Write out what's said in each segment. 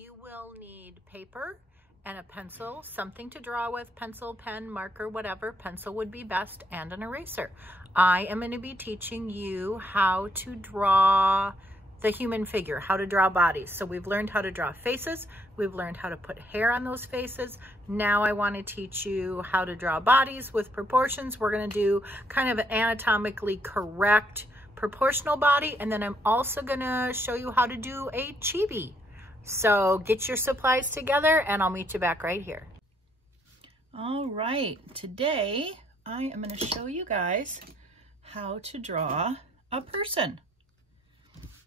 you will need paper and a pencil, something to draw with, pencil, pen, marker, whatever. Pencil would be best, and an eraser. I am going to be teaching you how to draw the human figure, how to draw bodies. So we've learned how to draw faces. We've learned how to put hair on those faces. Now I want to teach you how to draw bodies with proportions. We're going to do kind of an anatomically correct proportional body, and then I'm also going to show you how to do a chibi. So get your supplies together and I'll meet you back right here. All right, today I am going to show you guys how to draw a person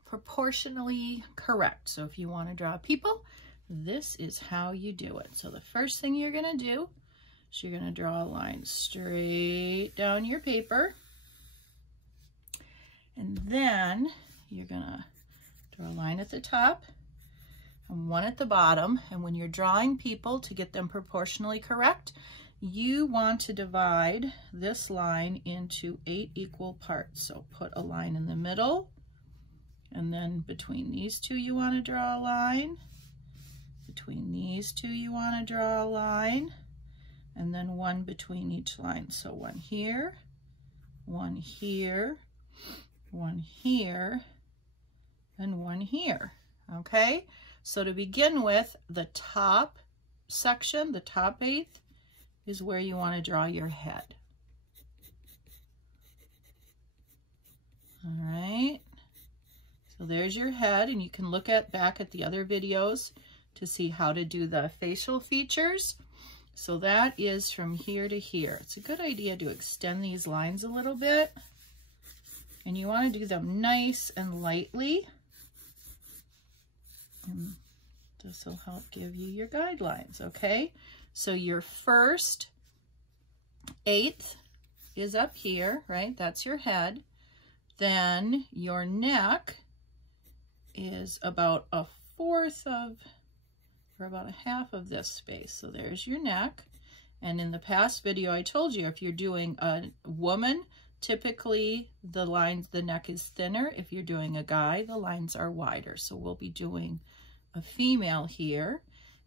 proportionally correct. So if you want to draw people, this is how you do it. So the first thing you're going to do is you're going to draw a line straight down your paper, and then you're going to draw a line at the top and one at the bottom. And when you're drawing people, to get them proportionally correct, you want to divide this line into 8 equal parts. So put a line in the middle, and then between these two you want to draw a line. Between these two you want to draw a line, and then one between each line. So one here, one here, one here, and one here. Okay? So to begin with, the top section, the top 8th, is where you want to draw your head. All right. So there's your head, and you can look back at the other videos to see how to do the facial features. So that is from here to here. It's a good idea to extend these lines a little bit, and you want to do them nice and lightly. And this will help give you your guidelines, okay? So your first 8th is up here, right? That's your head. Then your neck is about a 1/4 of, or about a 1/2 of this space. So there's your neck. And in the past video, I told you if you're doing a woman, typically the neck is thinner. If you're doing a guy, the lines are wider. So we'll be doing a female here.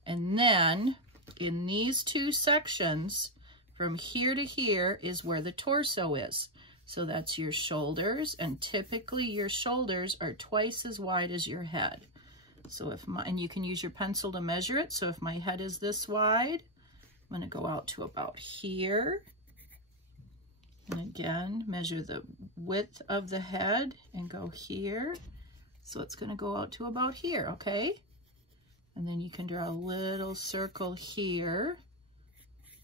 And then in these two sections, from here to here is where the torso is. So that's your shoulders, and typically your shoulders are twice as wide as your head. So and you can use your pencil to measure it. So if my head is this wide, I'm going to go out to about here. And again, measure the width of the head and go here. So it's going to go out to about here, okay? And then you can draw a little circle here.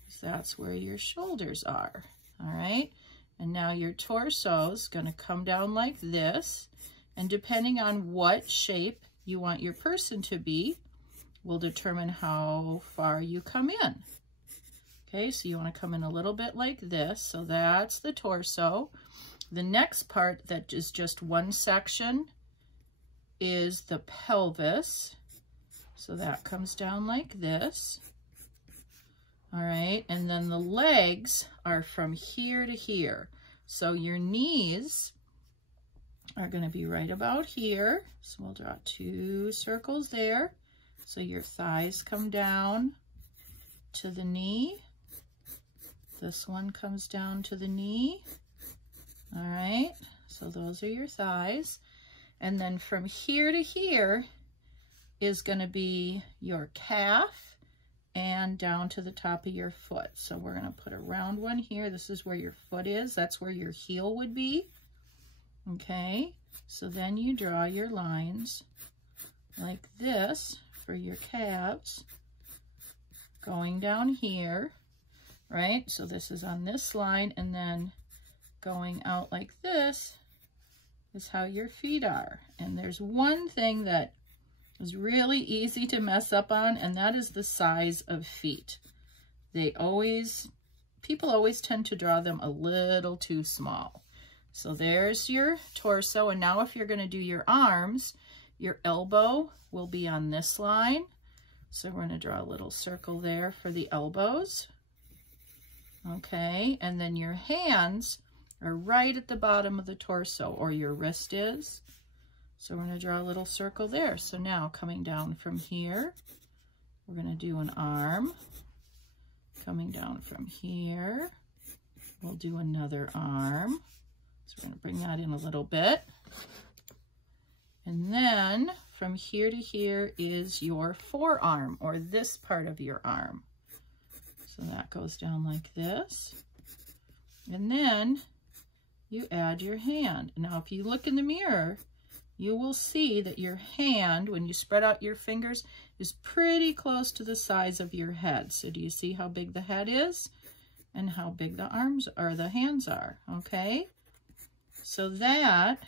So that's where your shoulders are, all right? And now your torso is going to come down like this. And depending on what shape you want your person to be, will determine how far you come in. Okay, so you want to come in a little bit like this. So that's the torso. The next part that is just one section is the pelvis. So that comes down like this. All right, and then the legs are from here to here. So your knees are going to be right about here. So we'll draw 2 circles there. So your thighs come down to the knee. This one comes down to the knee. All right, so those are your thighs. And then from here to here is going to be your calf and down to the top of your foot. So we're going to put a round one here. This is where your foot is. That's where your heel would be. Okay, so then you draw your lines like this for your calves, going down here, right? So this is on this line, and then going out like this is how your feet are. And there's one thing that is really easy to mess up on, and that is the size of feet. People always tend to draw them a little too small. So there's your torso, and now if you're going to do your arms, your elbow will be on this line. So we're going to draw a little circle there for the elbows. Okay, and then your hands are right at the bottom of the torso, or your wrist is. So we're going to draw a little circle there. So now coming down from here, we're going to do an arm. Coming down from here, we'll do another arm. So we're going to bring that in a little bit. And then from here to here is your forearm, or this part of your arm. So that goes down like this. And then you add your hand. Now, if you look in the mirror, you will see that your hand, when you spread out your fingers, is pretty close to the size of your head. So do you see how big the head is and how big the arms or the hands are? Okay. So that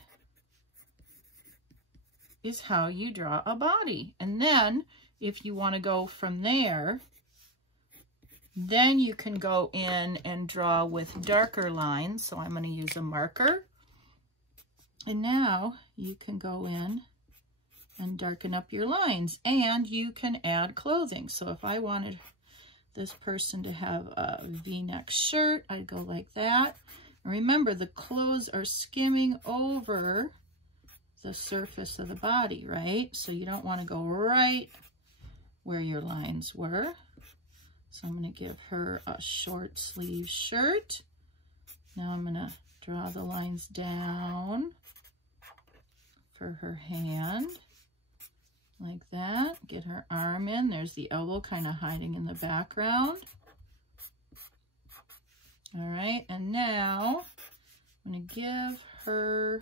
is how you draw a body. And then if you want to go from there, then you can go in and draw with darker lines. So I'm going to use a marker. And now you can go in and darken up your lines, and you can add clothing. So if I wanted this person to have a V-neck shirt, I'd go like that. And remember, the clothes are skimming over the surface of the body, right? So you don't want to go right where your lines were. So I'm going to give her a short sleeve shirt. Now I'm going to draw the lines down for her hand, like that. Get her arm in. There's the elbow kind of hiding in the background. All right, and now I'm going to give her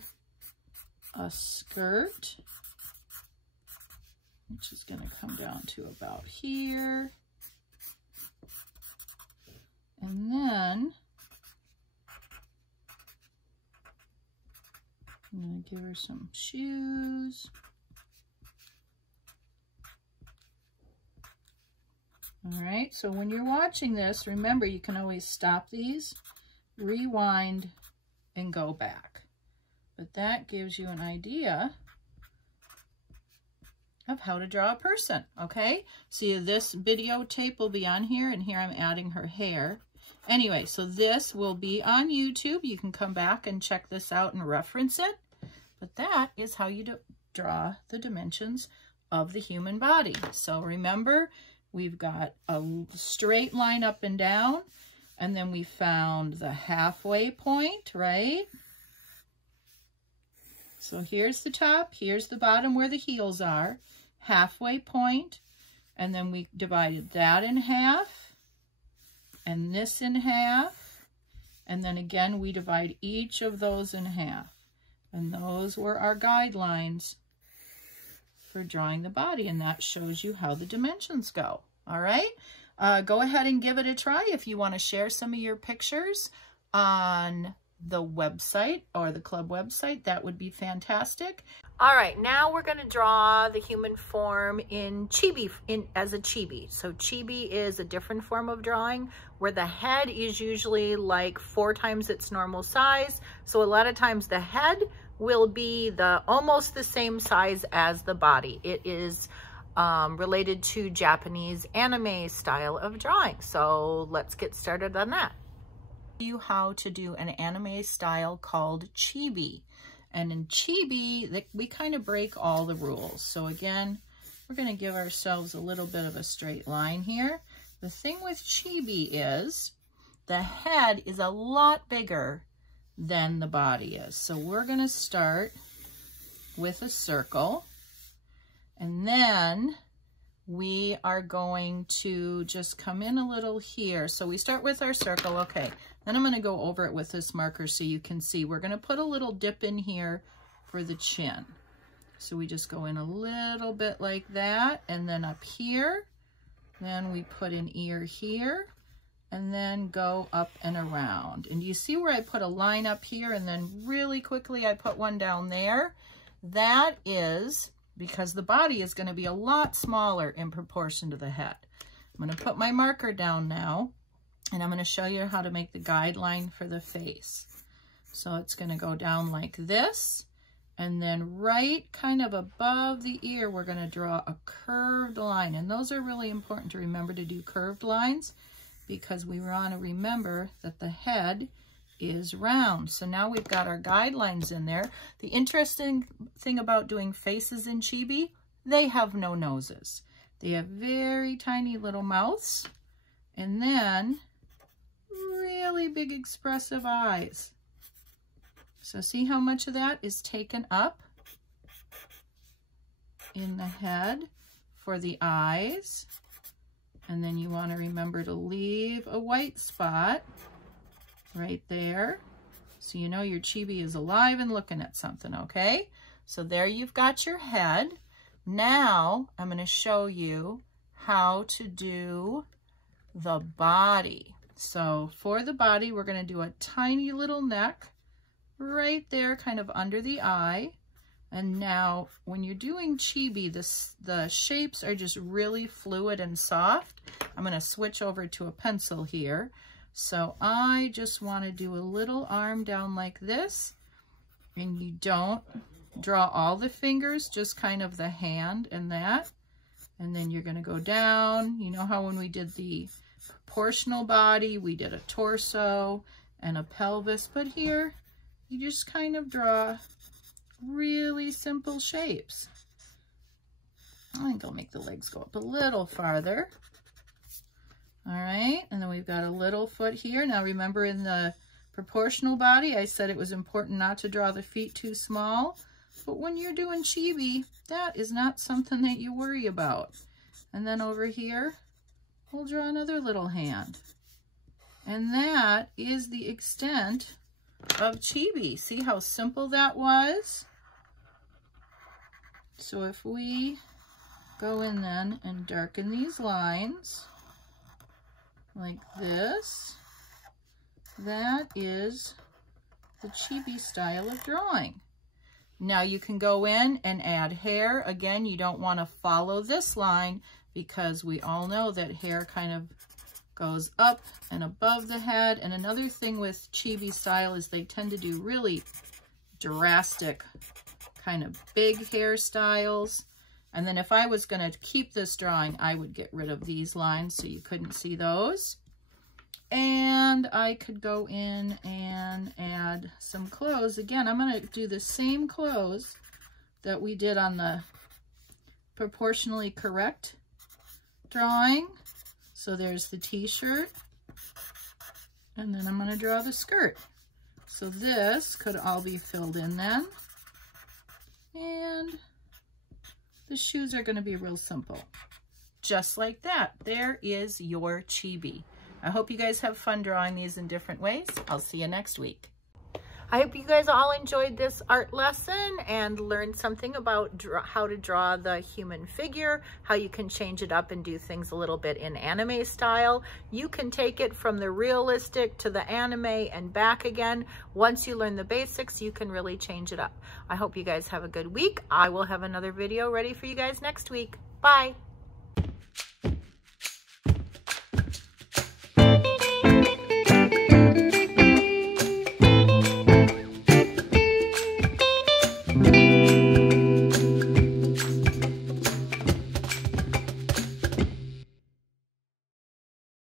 a skirt, which is going to come down to about here. And then I'm going to give her some shoes. All right, so when you're watching this, remember you can always stop these, rewind, and go back. But that gives you an idea of how to draw a person, okay? See, this videotape will be on here, and here I'm adding her hair. Anyway, so this will be on YouTube. You can come back and check this out and reference it. But that is how you draw the dimensions of the human body. So remember, we've got a straight line up and down, and then we found the halfway point, right? So here's the top, here's the bottom where the heels are, halfway point, and then we divided that in half, and this in half, and then again we divide each of those in half. And those were our guidelines for drawing the body, and that shows you how the dimensions go. All right, go ahead and give it a try. If you want to share some of your pictures on the website or the club website, that would be fantastic. All right, now we're going to draw the human form in Chibi, as a Chibi. So Chibi is a different form of drawing where the head is usually like 4 times its normal size. So a lot of times the head will be almost the same size as the body. It is related to Japanese anime style of drawing. So let's get started on that. You how to do an anime style called Chibi. And in Chibi, we kind of break all the rules. So again, we're going to give ourselves a little bit of a straight line here. The thing with Chibi is the head is a lot bigger than the body is. So we're going to start with a circle, and then we are going to just come in a little here. So we start with our circle. Okay, then I'm going to go over it with this marker so you can see. We're going to put a little dip in here for the chin. So we just go in a little bit like that, and then up here, then we put an ear here, and then go up and around. And you see where I put a line up here, and then really quickly I put one down there? That is because the body is going to be a lot smaller in proportion to the head. I'm going to put my marker down now, and I'm going to show you how to make the guideline for the face. So it's going to go down like this, and then right kind of above the ear, we're going to draw a curved line. And those are really important to remember to do curved lines, because we want to remember that the head is round. So now we've got our guidelines in there. The interesting thing about doing faces in Chibi, they have no noses. They have very tiny little mouths and then really big expressive eyes. So see how much of that is taken up in the head for the eyes. And then you want to remember to leave a white spot right there. So you know your Chibi is alive and looking at something, okay? So there you've got your head. Now I'm going to show you how to do the body. So for the body, we're going to do a tiny little neck right there, kind of under the eye. And now when you're doing Chibi, the shapes are just really fluid and soft. I'm going to switch over to a pencil here. So I just want to do a little arm down like this. And you don't draw all the fingers, just kind of the hand and that. And then you're going to go down. You know how when we did the proportional body, we did a torso and a pelvis. But here, you just kind of draw really simple shapes. I think I'll make the legs go up a little farther. All right, and then we've got a little foot here. Now remember in the proportional body, I said it was important not to draw the feet too small, but when you're doing Chibi, that is not something that you worry about. And then over here, we'll draw another little hand. And that is the extent of Chibi. See how simple that was? So if we go in then and darken these lines like this, that is the Chibi style of drawing. Now you can go in and add hair. Again, you don't want to follow this line because we all know that hair kind of goes up and above the head. And another thing with Chibi style is they tend to do really drastic kind of big hairstyles. And then if I was going to keep this drawing, I would get rid of these lines so you couldn't see those. And I could go in and add some clothes. Again, I'm going to do the same clothes that we did on the proportionally correct drawing. So there's the t-shirt, and then I'm going to draw the skirt. So this could all be filled in then. And the shoes are going to be real simple. Just like that. There is your Chibi. I hope you guys have fun drawing these in different ways. I'll see you next week. I hope you guys all enjoyed this art lesson and learned something about how to draw the human figure, how you can change it up and do things a little bit in anime style. You can take it from the realistic to the anime and back again. Once you learn the basics, you can really change it up. I hope you guys have a good week. I will have another video ready for you guys next week. Bye.